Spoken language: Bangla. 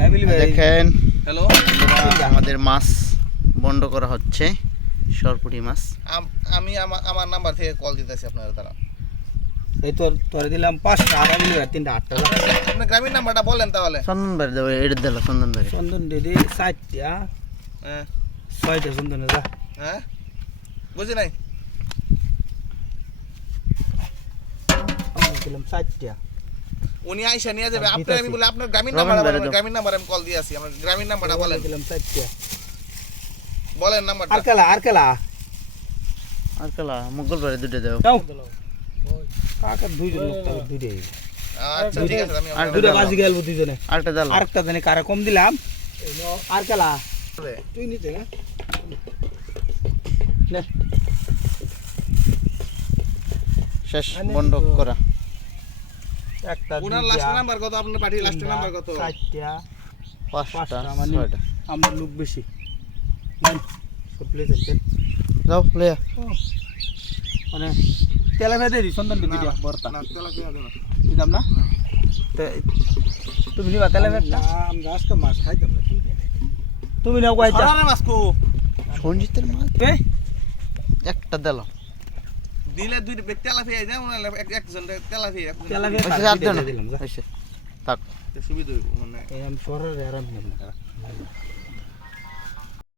ফ্যামিলি দেখেন হ্যালো আমাদের মাছ বন্ধ করা হচ্ছে সরপুটি মাছ। আমি আমার আমার নাম্বার থেকে কল দিতেছি আপনারা তারা এই তোর তোরে দিলাম পাঁচটা আর আমি তিনটা আটটা আপনি গ্রামীণ নাম্বারটা বলেন তাহলে। চন্দন বাড়ি দেবো এটা দিল চন্দন বাড়ি চন্দন দিদি চারটা হ্যাঁ। ছয়টা চন্দনে যা। হ্যাঁ? বুঝি নাই? দিলাম চারটা। উনি আইসা নিয়ে যাবে। আপনি আমি। বলে আপনার গ্রামীণ নাম্বার দাও। গ্রামীণ নাম্বার আমি কল দিয়েছি আমার গ্রামীণ নাম্বারটা বলেন। দিলাম বলেন নাম্বারটা। আর কেলা আর কেলা আর কালা মুঘল বাড়ি দুটো দেবো। যাও। কাকা দুইজন লোক তাহলে দুইটাই। আচ্ছা ঠিক আছে আমি আর দুইটা বাজি গেল দুইজনে। আরেকটা জাল আরেকটা জানি কারা কম দিলাম? আর কেলা তুই নিতে না। শেষ বন্ধ করা। একটা ওনার লাস্ট নাম্বার কত? আপনার পাঠিয়ে লাস্ট নাম্বার কত? চারটা পাঁচটা পাঁচটা আমার লোক বেশি। যাও মানে তেলা ভেদে দি চন্দন দিবি দিয়া বর্তা না তেলা দিতাম না। তুমি নিবা তেলা ভেদটা আজকে মাছ খাইতাম না তুমি নাও কয়টা? সঞ্জিতের মাছ? এ একটা দিল। দিলে দুই ব্যক্তি তেলা ফিয়ে যায় এক- একজন তেলা ফিয়ে তেলা ফিয়ে। ভেদ হয়েছে আর দেন দিলাম থাক। সুবিধা হইব, মানে আমি সরার আরাম নিলাম